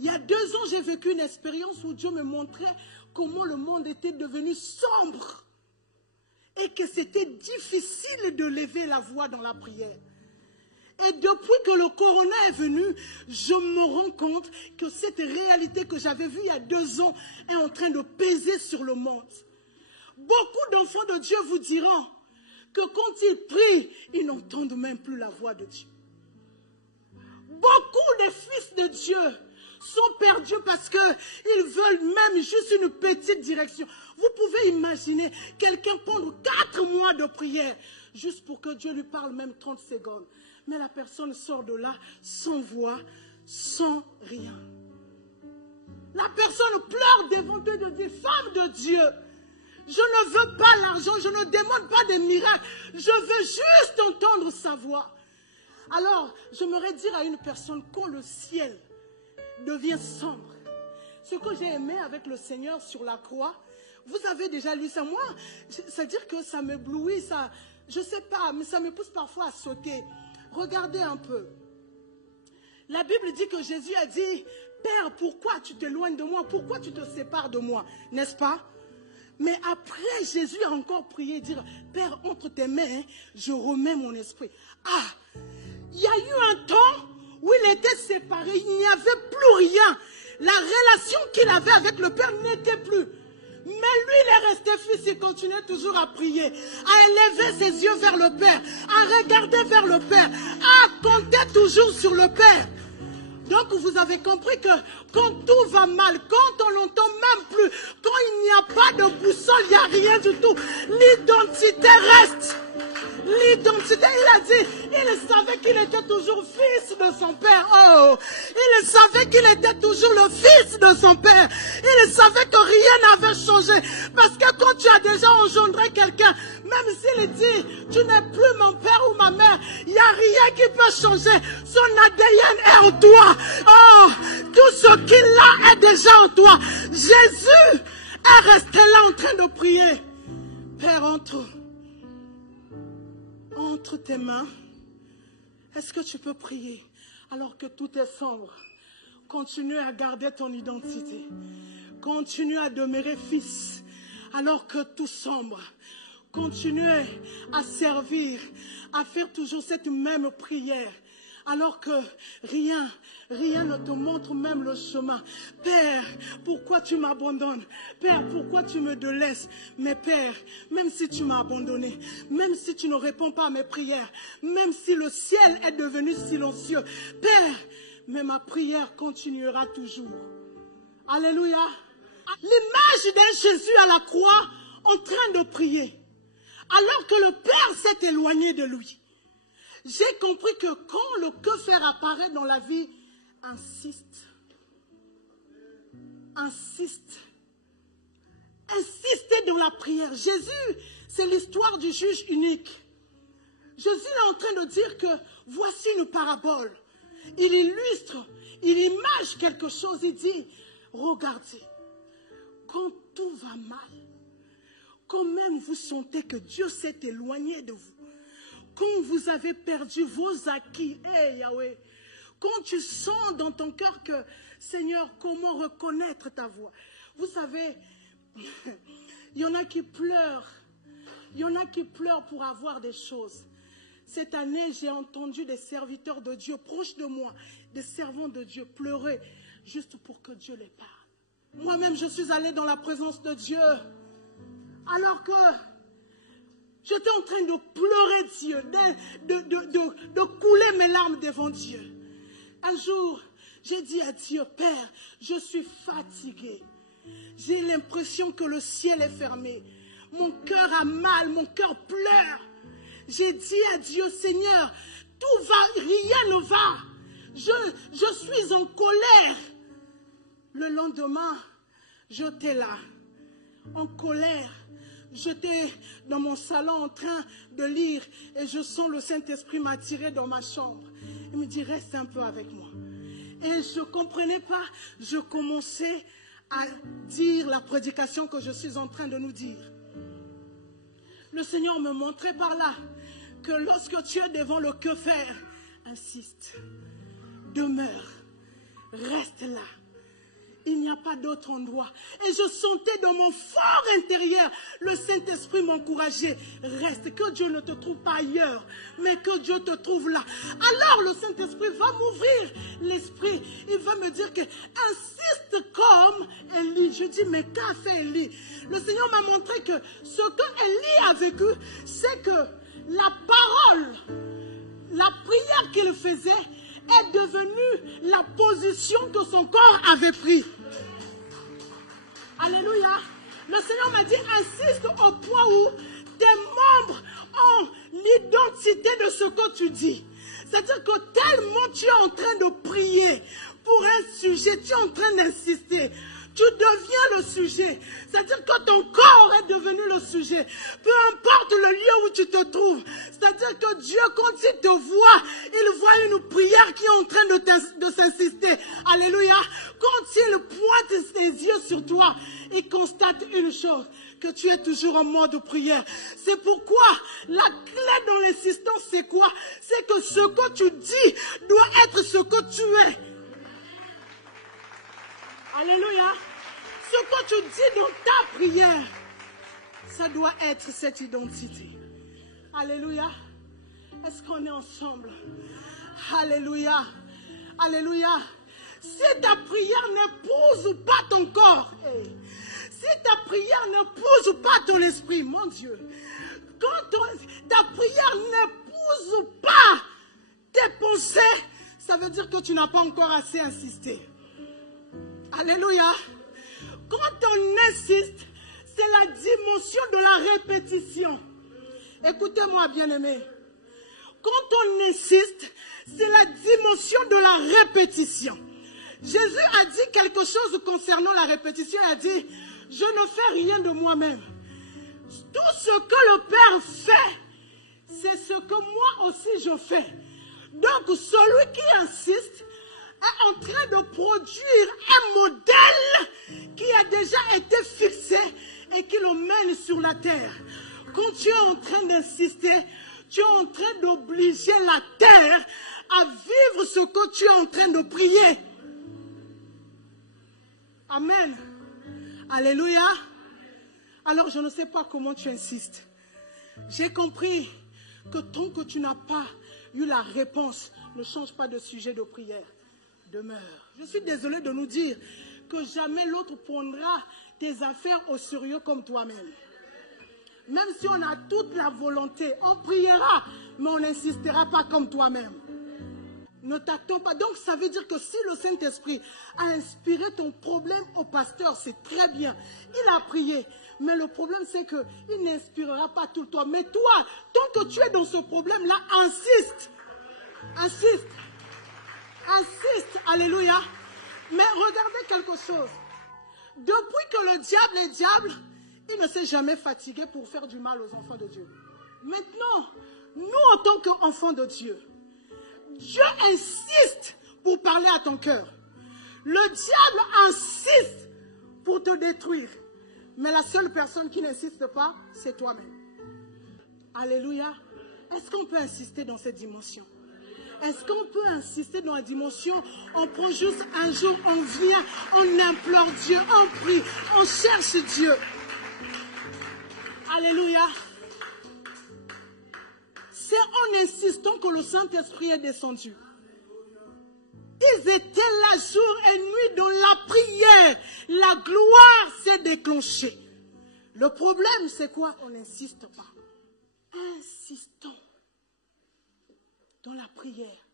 Il y a 2 ans, j'ai vécu une expérience où Dieu me montrait comment le monde était devenu sombre et que c'était difficile de lever la voix dans la prière. Et depuis que le corona est venu, je me rends compte que cette réalité que j'avais vue il y a 2 ans est en train de peser sur le monde. Beaucoup d'enfants de Dieu vous diront que quand ils prient, ils n'entendent même plus la voix de Dieu. Beaucoup de fils de Dieu sont perdus parce qu'ils veulent même juste une petite direction. Vous pouvez imaginer quelqu'un prendre 4 mois de prière juste pour que Dieu lui parle même 30 secondes. Mais la personne sort de là sans voix, sans rien. La personne pleure devant Dieu de dire, femme de Dieu, je ne veux pas l'argent, je ne demande pas de miracles, je veux juste entendre sa voix. Alors, j'aimerais dire à une personne, quand le ciel devient sombre, ce que j'ai aimé avec le Seigneur sur la croix, vous avez déjà lu ça, moi, c'est-à-dire que ça m'éblouit, ça, je ne sais pas, mais ça me pousse parfois à sauter. Regardez un peu. La Bible dit que Jésus a dit, Père, pourquoi tu t'éloignes de moi? Pourquoi tu te sépares de moi? N'est-ce pas? Mais après, Jésus a encore prié, dire, Père, entre tes mains, je remets mon esprit. Ah, il y a eu un temps où il était séparé, il n'y avait plus rien. La relation qu'il avait avec le Père n'était plus. Mais lui, il est resté fils, il continuait toujours à prier, à élever ses yeux vers le Père, à regarder vers le Père, à compter toujours sur le Père. Donc vous avez compris que quand tout va mal, quand on n'entend même plus, quand il n'y a pas de boussole, il n'y a rien du tout, l'identité reste. L'identité, il a dit, il savait qu'il était toujours fils de son père. Oh, il savait qu'il était toujours le fils de son père. Il savait que rien n'avait changé. Parce que quand tu as déjà engendré quelqu'un, même s'il dit, tu n'es plus mon père ou ma mère, il n'y a rien qui peut changer. Son ADN est en toi. Oh, tout ce qu'il a est déjà en toi. Jésus est resté là en train de prier. Père, entre tes mains, est-ce que tu peux prier alors que tout est sombre? Continue à garder ton identité. Continue à demeurer fils alors que tout sombre. Continue à servir, à faire toujours cette même prière alors que rien ne te montre même le chemin. Père, pourquoi tu m'abandonnes? Père, pourquoi tu me délaisses? Mais Père, même si tu m'as abandonné, même si tu ne réponds pas à mes prières, même si le ciel est devenu silencieux, Père, mais ma prière continuera toujours. Alléluia. L'image d'un Jésus à la croix en train de prier, alors que le Père s'est éloigné de lui. J'ai compris que quand le que faire apparaît dans la vie, insiste dans la prière. Jésus, c'est l'histoire du juge unique. Jésus est en train de dire que voici une parabole. Il illustre, il image quelque chose. Il dit, regardez, quand tout va mal, quand même vous sentez que Dieu s'est éloigné de vous, quand vous avez perdu vos acquis, hey Yahweh, quand tu sens dans ton cœur que, Seigneur, comment reconnaître ta voix? Vous savez, il y en a qui pleurent. Il y en a qui pleurent pour avoir des choses. Cette année, j'ai entendu des serviteurs de Dieu proches de moi, des servants de Dieu pleurer juste pour que Dieu les parle. Moi-même, je suis allée dans la présence de Dieu alors que j'étais en train de pleurer Dieu, de couler mes larmes devant Dieu. Un jour, j'ai dit à Dieu, Père, je suis fatiguée. J'ai l'impression que le ciel est fermé. Mon cœur a mal, mon cœur pleure. J'ai dit à Dieu, Seigneur, tout va, rien ne va. Je suis en colère. Le lendemain, j'étais là, en colère. J'étais dans mon salon en train de lire et je sens le Saint-Esprit m'attirer dans ma chambre. Il me dit, reste un peu avec moi. Et je ne comprenais pas. Je commençais à dire la prédication que je suis en train de nous dire. Le Seigneur me montrait par là que lorsque tu es devant le que faire, insiste, demeure, reste là. Il n'y a pas d'autre endroit. Et je sentais dans mon fort intérieur, le Saint-Esprit m'encourager. Reste, que Dieu ne te trouve pas ailleurs, mais que Dieu te trouve là. Alors le Saint-Esprit va m'ouvrir l'esprit. Il va me dire que insiste comme Élie. Je dis, mais qu'a fait Élie? Le Seigneur m'a montré que ce que Élie a vécu, c'est que la parole, la prière qu'il faisait est devenue la position que son corps avait pris. Alléluia. Le Seigneur m'a dit, insiste au point où tes membres ont l'identité de ce que tu dis. C'est-à-dire que tellement tu es en train de prier pour un sujet, tu es en train d'insister. Tu deviens le sujet. C'est-à-dire que ton corps est devenu le sujet. Peu importe le lieu où tu te trouves. C'est-à-dire que Dieu, quand il te voit, il voit une prière qui est en train de s'insister. Alléluia. Quand il pointe ses yeux sur toi, il constate une chose, que tu es toujours en mode prière. C'est pourquoi la clé dans l'insistance, c'est quoi? C'est que ce que tu dis doit être ce que tu es. Alléluia. Ce que tu dis dans ta prière, ça doit être cette identité. Alléluia. Est-ce qu'on est ensemble? Alléluia. Alléluia. Si ta prière n'épouse pas ton corps, si ta prière n'épouse pas ton esprit, mon Dieu, quand ta prière n'épouse pas tes pensées, ça veut dire que tu n'as pas encore assez insisté. Alléluia. Quand on insiste, c'est la dimension de la répétition. Écoutez-moi, bien-aimés. Quand on insiste, c'est la dimension de la répétition. Jésus a dit quelque chose concernant la répétition. Il a dit, je ne fais rien de moi-même. Tout ce que le Père fait, c'est ce que moi aussi je fais. Donc, celui qui insiste est en train de produire un modèle qui a déjà été fixé et qui le mène sur la terre. Quand tu es en train d'insister, tu es en train d'obliger la terre à vivre ce que tu es en train de prier. Amen. Alléluia. Alors je ne sais pas comment tu insistes. J'ai compris que tant que tu n'as pas eu la réponse, ne change pas de sujet de prière. Demeure. Je suis désolé de nous dire que jamais l'autre prendra tes affaires au sérieux comme toi-même. Même si on a toute la volonté, on priera, mais on n'insistera pas comme toi-même. Ne t'attends pas. Donc ça veut dire que si le Saint-Esprit a inspiré ton problème au pasteur, c'est très bien. Il a prié. Mais le problème c'est qu'il n'inspirera pas tout toi. Mais toi, tant que tu es dans ce problème-là, insiste. Insiste. Insiste. Alléluia. Mais regardez quelque chose. Depuis que le diable est diable, il ne s'est jamais fatigué pour faire du mal aux enfants de Dieu. Maintenant, nous en tant qu'enfants de Dieu, Dieu insiste pour parler à ton cœur. Le diable insiste pour te détruire. Mais la seule personne qui n'insiste pas, c'est toi-même. Alléluia. Est-ce qu'on peut insister dans cette dimension? Est-ce qu'on peut insister dans la dimension? On prend juste un jour, on vient, on implore Dieu, on prie, on cherche Dieu. Alléluia. C'est en insistant que le Saint-Esprit est descendu. Ils étaient là jour et nuit dans la prière. La gloire s'est déclenchée. Le problème, c'est quoi? On n'insiste pas. Insistons dans la prière.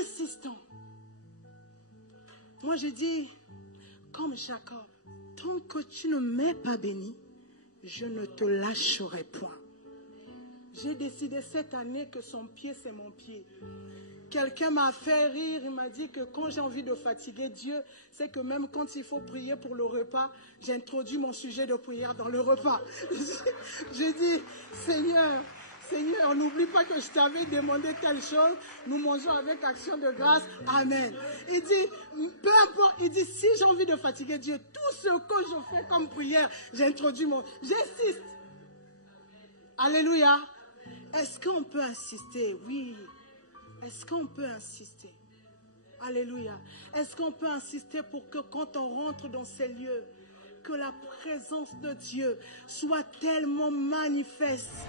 Insistons. Moi, je dis, comme Jacob, tant que tu ne m'es pas béni, je ne te lâcherai point. J'ai décidé cette année que son pied, c'est mon pied. Quelqu'un m'a fait rire, il m'a dit que quand j'ai envie de fatiguer Dieu, c'est que même quand il faut prier pour le repas, j'introduis mon sujet de prière dans le repas. J'ai dit, Seigneur, n'oublie pas que je t'avais demandé telle chose, nous mangeons avec action de grâce, amen. Il dit, peu importe, il dit, si j'ai envie de fatiguer Dieu, tout ce que je fais comme prière, j'introduis j'insiste. Alléluia. Est-ce qu'on peut insister? Oui. Est-ce qu'on peut insister? Alléluia. Est-ce qu'on peut insister pour que quand on rentre dans ces lieux, que la présence de Dieu soit tellement manifeste